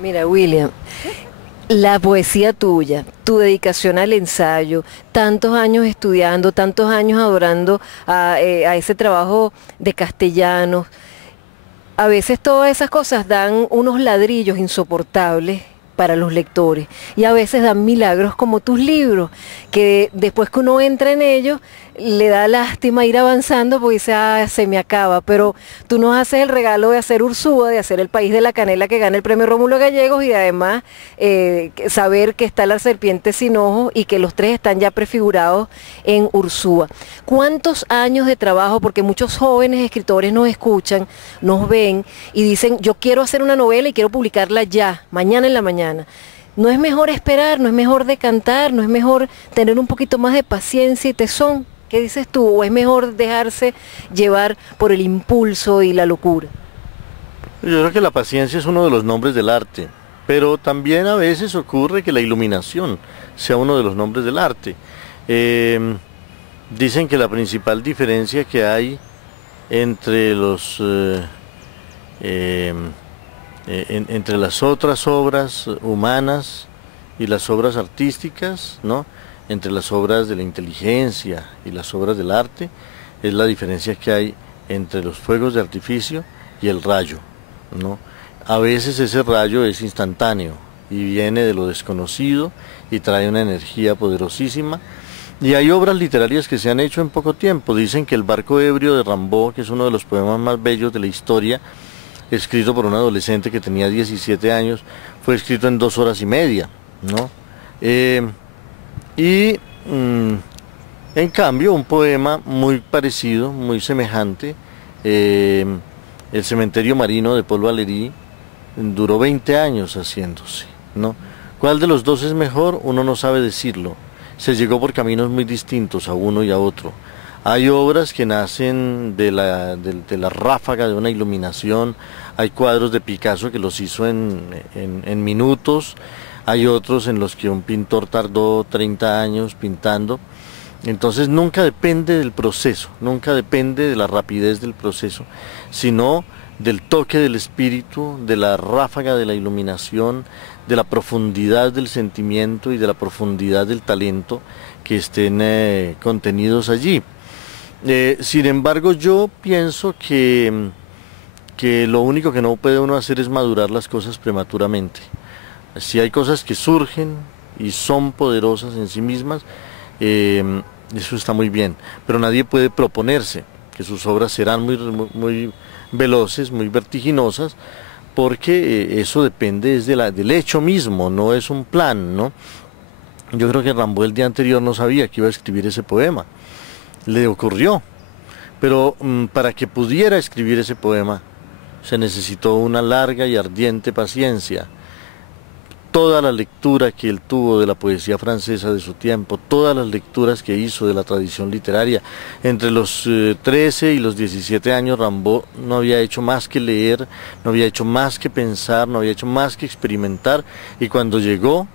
Mira, William, la poesía tuya, tu dedicación al ensayo, tantos años estudiando, tantos años adorando a ese trabajo de castellano, a veces todas esas cosas dan unos ladrillos insoportables para los lectores y a veces dan milagros como tus libros, que después que uno entra en ellos le da lástima ir avanzando porque dice, ah, se me acaba, pero tú nos haces el regalo de hacer Ursúa, de hacer El País de la Canela que gana el premio Rómulo Gallegos y además saber que está la serpiente sin ojos y que los tres están ya prefigurados en Ursúa. ¿Cuántos años de trabajo? Porque muchos jóvenes escritores nos escuchan, nos ven y dicen, yo quiero hacer una novela y quiero publicarla ya, mañana en la mañana. ¿No es mejor esperar, no es mejor decantar, no es mejor tener un poquito más de paciencia y tesón? ¿Qué dices tú? ¿O es mejor dejarse llevar por el impulso y la locura? Yo creo que la paciencia es uno de los nombres del arte, pero también a veces ocurre que la iluminación sea uno de los nombres del arte. Dicen que la principal diferencia que hay entre entre las otras obras humanas y las obras artísticas, ¿no? Entre las obras de la inteligencia y las obras del arte, es la diferencia que hay entre los fuegos de artificio y el rayo, ¿no? A veces ese rayo es instantáneo y viene de lo desconocido y trae una energía poderosísima. Y hay obras literarias que se han hecho en poco tiempo. Dicen que El barco ebrio de Rimbaud, que es uno de los poemas más bellos de la historia, escrito por un adolescente que tenía 17 años, fue escrito en 2 horas y media, ¿no? Y en cambio un poema muy parecido, muy semejante, El cementerio marino de Paul Valéry, duró 20 años haciéndose, ¿no? ¿Cuál de los dos es mejor? Uno no sabe decirlo. Se llegó por caminos muy distintos a uno y a otro. Hay obras que nacen de la ráfaga de una iluminación, hay cuadros de Picasso que los hizo en minutos, hay otros en los que un pintor tardó 30 años pintando. Entonces nunca depende del proceso, nunca depende de la rapidez del proceso, sino del toque del espíritu, de la ráfaga de la iluminación, de la profundidad del sentimiento y de la profundidad del talento que estén contenidos allí. Sin embargo, yo pienso que lo único que no puede uno hacer es madurar las cosas prematuramente. Si hay cosas que surgen y son poderosas en sí mismas, eso está muy bien, pero nadie puede proponerse que sus obras serán muy veloces, muy vertiginosas, porque eso depende es del hecho mismo, no es un plan, ¿no? Yo creo que Rimbaud el día anterior no sabía que iba a escribir ese poema, le ocurrió, pero para que pudiera escribir ese poema se necesitó una larga y ardiente paciencia. Toda la lectura que él tuvo de la poesía francesa de su tiempo, todas las lecturas que hizo de la tradición literaria, entre los 13 y los 17 años Rimbaud no había hecho más que leer, no había hecho más que pensar, no había hecho más que experimentar, y cuando llegó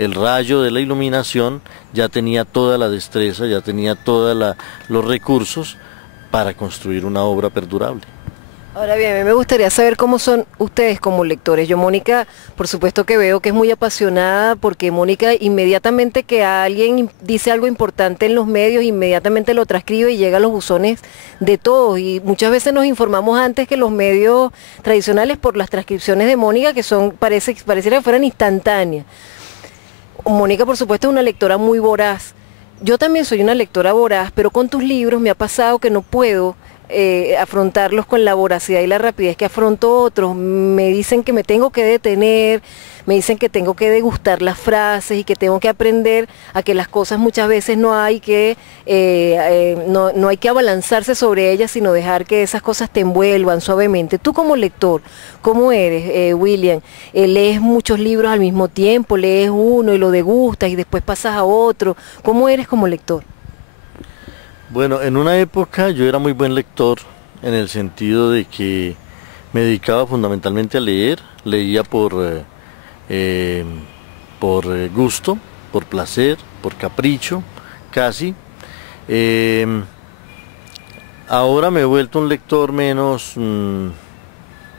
el rayo de la iluminación ya tenía toda la destreza, ya tenía todos los recursos para construir una obra perdurable. Ahora bien, a mí me gustaría saber cómo son ustedes como lectores. Yo, Mónica, por supuesto que veo que es muy apasionada porque Mónica inmediatamente que alguien dice algo importante en los medios, inmediatamente lo transcribe y llega a los buzones de todos. Y muchas veces nos informamos antes que los medios tradicionales por las transcripciones de Mónica, que son, pareciera que fueran instantáneas. Mónica, por supuesto, es una lectora muy voraz. Yo también soy una lectora voraz, pero con tus libros me ha pasado que no puedo afrontarlos con la voracidad y la rapidez que afronto otros. Me dicen que me tengo que detener, me dicen que tengo que degustar las frases y que tengo que aprender a que las cosas muchas veces no hay que no hay que abalanzarse sobre ellas, sino dejar que esas cosas te envuelvan suavemente. Tú como lector, ¿cómo eres, William? ¿Lees muchos libros al mismo tiempo? ¿Lees uno y lo degustas y después pasas a otro? ¿Cómo eres como lector? Bueno, en una época yo era muy buen lector en el sentido de que me dedicaba fundamentalmente a leer, leía por gusto, por placer, por capricho, casi. Ahora me he vuelto un lector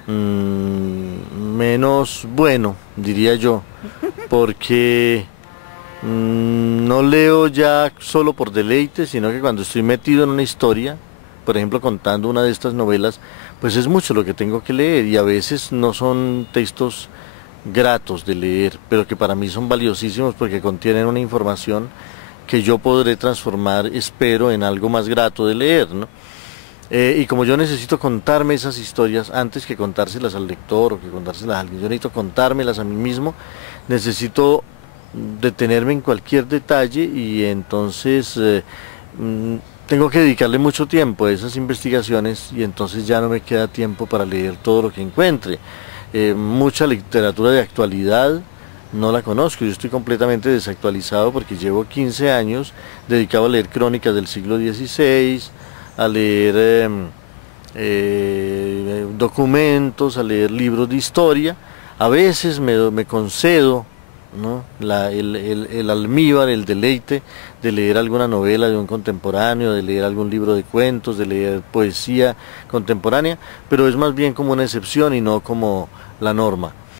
menos bueno, diría yo, porque no leo ya solo por deleite, sino que cuando estoy metido en una historia, por ejemplo contando una de estas novelas, pues es mucho lo que tengo que leer y a veces no son textos gratos de leer, pero que para mí son valiosísimos porque contienen una información que yo podré transformar, espero, en algo más grato de leer, ¿no? Y como yo necesito contarme esas historias antes que contárselas al lector o que contárselas a alguien, yo necesito contármelas a mí mismo, necesito detenerme en cualquier detalle y entonces tengo que dedicarle mucho tiempo a esas investigaciones y entonces ya no me queda tiempo para leer todo lo que encuentre. Mucha literatura de actualidad no la conozco, yo estoy completamente desactualizado porque llevo 15 años dedicado a leer crónicas del siglo XVI, a leer documentos, a leer libros de historia. A veces me concedo, ¿no? El almíbar, el deleite de leer alguna novela de un contemporáneo, de leer algún libro de cuentos, de leer poesía contemporánea, pero es más bien como una excepción y no como la norma.